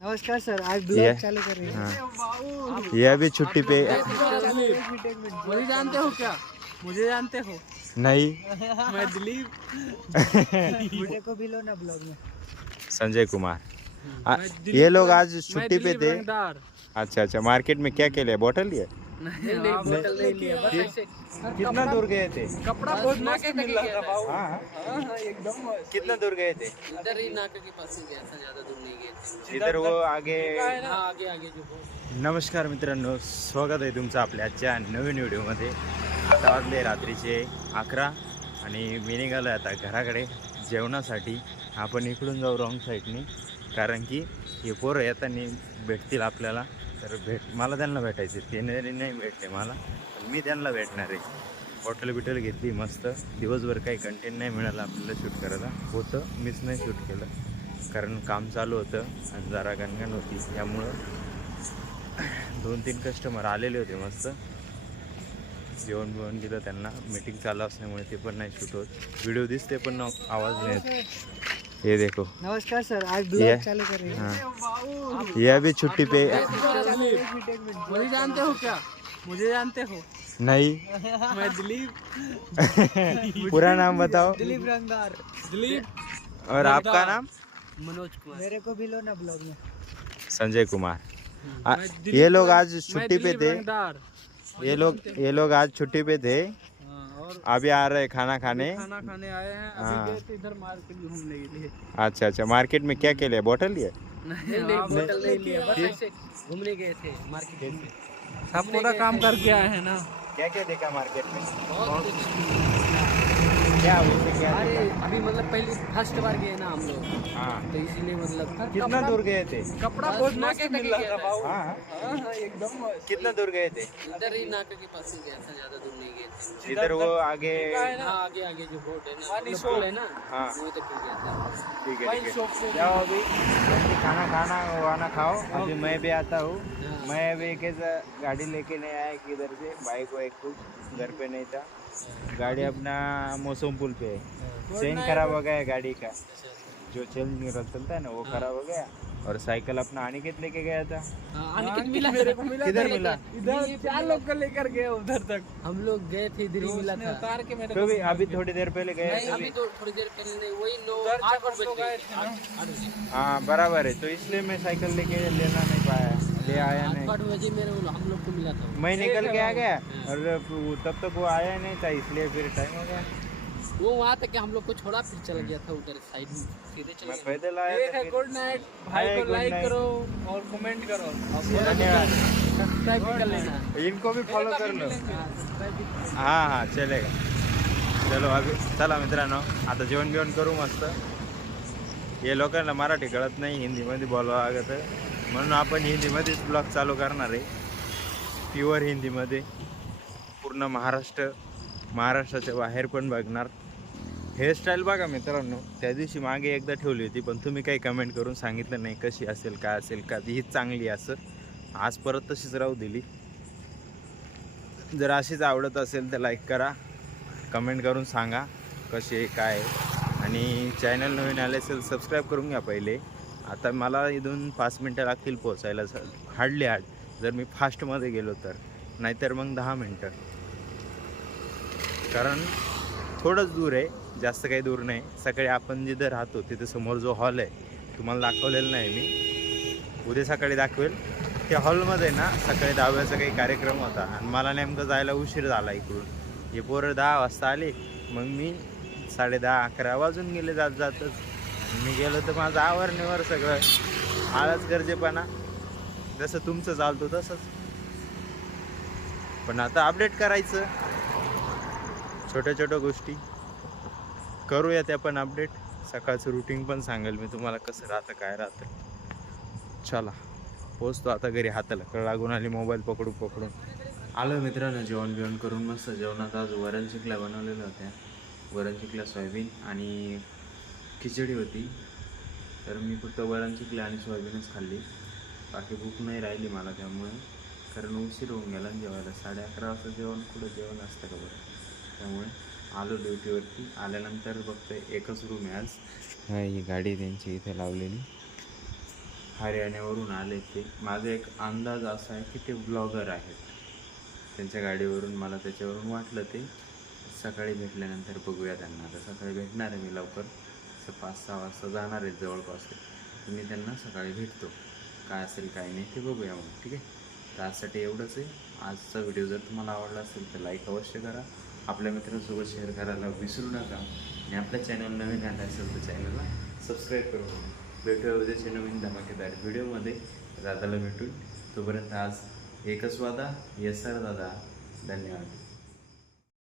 नमस्कार सर, आज ब्लॉग चालू कर रहे हैं। हाँ, ये अभी छुट्टी पे। मुझे जानते हो क्या? मुझे जानते हो? नहीं। मैं दिलीप। मुझे को भी लो ना ब्लॉग में। संजय कुमार। ये लोग आज छुट्टी पे थे। रंगदार। अच्छा अच्छा, मार्केट में क्या क्या लिया? बोतल लिया? नहीं बोतल नहीं लिया, बस ऐसे कितना दूर गए थे? कपड़ा बहुत मस्त मिल रहा था भाऊ। हाँ हाँ एकदम मस्त। कितना दूर गए थे? इधर ही नाके के पास ही गया था, ज्यादा दूर नहीं गए थे। इधर वो आगे। हाँ आगे आगे जो हो। नमस्कार मित्रांनो, स्वागत आहे तुमचं आपल्या आजच्या नवीन व्हिडिओमध्ये. आता वाजले रात्रीचे 11 आणि मी निघालो आता घराकडे जेवणासाठी. आपण इकडून जाऊ रॉंग साईडनी, कारण की हे पोरं येताना भेटतील आपल्याला. तर मला त्यांना भेटायचे, ते नाही भेटले मला, पण मी त्यांना भेटणार आहे. बॉटल बिटल घेतली मस्त. दिवसभर काही कंटेंट नाही मिळालं आपल्याला शूट करायला. होतं, मीच नाही शूट केलं कारण काम चालू होतं आणि जरा गणगण होती. त्यामुळं 2-3 कस्टमर आलेले होते. मस्त जेवण बिवण दिलं त्यांना. मीटिंग चालू असल्यामुळे ते पण नाही शूट होत. व्हिडिओ दिसते पण आवाज नाही येत. ये देखो. नमस्कार सर, आज ब्लॉग चालू कर रहे हैं। हाँ, ये अभी छुट्टी पे। मुझे जानते हो क्या? मुझे जानते हो? नहीं। मैं दिलीप। पूरा नाम बताओ। दिलीप रंगदार। दिलीप और आपका नाम? मनोज कुमार। मेरे को भी लो ना ब्लॉग में। संजय कुमार। ये लोग आज छुट्टी पे थे। ये लोग आज छुट्टी पे थे। और अभी आ रहे खाना खाने आए हैं। हाँ। अभी गए थे इधर मार्केट घूमने के लिए। अच्छा अच्छा, मार्केट में क्या क्या लिया? बॉटल लिया? नहीं बोतल नहीं लिया, बस ऐसे घूमने गए थे मार्केट में। सब पूरा काम करके आए हैं ना। क्या क्या देखा मार्केट में? बहुत कुछ। क्या उससे क्या अरे देखा? अभी मतलब पहले फर्स्ट बार गए ना हम लोग, हाँ, तो इसीलिए मतलब कितना दूर गए थे? कपड़ा बस बहुत मस्त नाके तक मिल ही रहा गया था था। भाऊ। हाँ, हाँ एकदम मस्त। कितना दूर गए थे? इधर ही नाके के पास ही गया था, ज्यादा दूर नहीं गए थे। इधर वो आगे। हाँ आगे आगे जो बोट है ना, मतलब पुल है ना, हाँ। वहीं तक ही गया था। ठीक है वही ठीक है, शॉप से जाओ अभी खाना खाना खाओ। अभी मैं भी आता हूँ। हाँ। मैं अभी कैसा गाड़ी लेके नहीं आया किधर से, बाइक वाइक कुछ घर पे नहीं था। गाड़ी अपना मौसम पुल पे है। चेन खराब हो गया है गाड़ी का, जो चेन चलता है ना वो खराब हो गया। और साइकिल अपना अनिकेत लेके गया था। अनिकेत मिला मेरे को मिला। किधर मिला? इधर 4 लोग को लेकर गए उधर तक। हम लोग गए थे, इधर ही मिला उसने था। उतार के मेरे तो भी अभी थोड़ी देर पहले गए नहीं थे अभी तो थोड़ी देर पहले नहीं, वही लोग उधर 8 जब लोग आए बजे थे ना। 8 बजे। हाँ बराबर है, तो इसलिए मैं साइकिल लेके लेना नहीं पाया, ले आया नहीं। 8 बजे मेरे हम लोग को मिला था। मैं निकल के आ गया और तब तक वो आया नहीं था, इसलिए फिर टाइम हो गया। वो वहाँ तक हम लोग को छोड़ा, फिर चला गया था उधर साइड में, सीधे चला मैं गया। पैदल आया एक था है फिर। Good Knight. भाई हाय, को गुड लाइक नाइट। करो और कमेंट करो। धन्यवाद। सब्सक्राइब भी कर लेना। इनको भी फॉलो कर लो। सब्सक्राइब भी कर लेना। हाँ हाँ चलेगा. चलो अभि चला मित्रांनो, आता जेवण बिवण करू मस्त. हे लोकांना मराठी कळत नाही, हिंदीमध्ये बोलावं लागतं, म्हणून आपण हिंदीमध्येच ब्लॉग चालू करणार आहे. प्युअर हिंदीमध्ये पूर्ण महाराष्ट्राच्या बाहेर पण बघणार. हेअरस्टाईल बघा मित्रांनो, त्या दिवशी मागे एकदा ठेवली होती, पण तुम्ही काही कमेंट करून सांगितलं नाही कशी असेल, काय असेल, का ही चांगली असं. आज परत तशीच राहू दिली. जर अशीच आवडत असेल तर लाईक करा, कमेंट करून सांगा कशी आहे काय आहे. आणि चॅनल नवीन आले असेल सबस्क्राईब करून घ्या पहिले. आता मला इथून 5 मिनटं लागतील पोचायला, हार्डली जर मी फास्टमध्ये गेलो तर, नाहीतर मग 10 मिनटं, कारण थोडंच दूर आहे, जास्त काही दूर नाही. सकाळी आपण जिथं राहतो तिथं समोर जो हॉल आहे तुम्हाला दाखवलेला नाही मी, उद्या सकाळी दाखवेल. त्या हॉलमध्ये ना सकाळी 10 वाजता काही कार्यक्रम होता आणि मला नेमकं जायला उशीर झाला इकडून. हे पोरं 10 वाजता आले, मग मी 10:30-11 वाजून गेले जातच. मी गेलो तर माझं आवरण्यावर सगळं आळस गरजेपणा, जसं तुमचं चालतो तसंच. पण आता अपडेट करायचं, छोट्या गोष्टी करूया त्या पण अपडेट. सकाळचं रुटीन पण सांगेल मी तुम्हाला कसं राहतं काय राहतं. चला पोचतो आता घरी. हाताला कळ लागून आली मोबाईल पकडून. आलं मित्रांनो जेवण बिवण करून. मस्त जेवणात आज वरण चिकल्या बनवलेल्या होत्या. वरण चिकल्या, सोयाबीन आणि खिचडी होती. तर मी फक्त वरण चिकल्या आणि सोयाबीनच खाल्ली, बाकी भूक नाही राहिली मला त्यामुळे, कारण उशीर होऊन गेला जेवायला. 11:30 वाजता जेवण असतं का बरं. त्यामुळे आलो ड्युटीवरती. आल्यानंतर फक्त एकच रूम आहे आज. ही गाडी त्यांची इथे लावलेली. हरियाण्यावरून आले ते. माझा एक अंदाज असा आहे की ते ब्लॉगर आहेत. त्यांच्या गाडीवरून मला त्याच्यावरून वाटलं ते. सकाळी भेटल्यानंतर बघूया त्यांना. आता सकाळी भेटणार आहे मी लवकर, असं 5-6 वाजता जाणार आहेत जवळपास ते. तर मी त्यांना सकाळी भेटतो, काय असेल काय नाही ते बघूया मग. ठीक आहे, तर आजसाठी एवढंच आहे. आजचा व्हिडिओ जर तुम्हाला आवडला असेल तर लाईक अवश्य करा, आपल्या मित्रांसोबत शेअर करायला विसरू नका, आणि आपल्या चॅनल नवीन आला असेल तर चॅनलला सबस्क्राईब करून भेटूया उद्याच्या नवीन धमाकेदार व्हिडिओमध्ये. दादाला भेटून तोपर्यंत आज एकच वादा. येस सर दादा, धन्यवाद.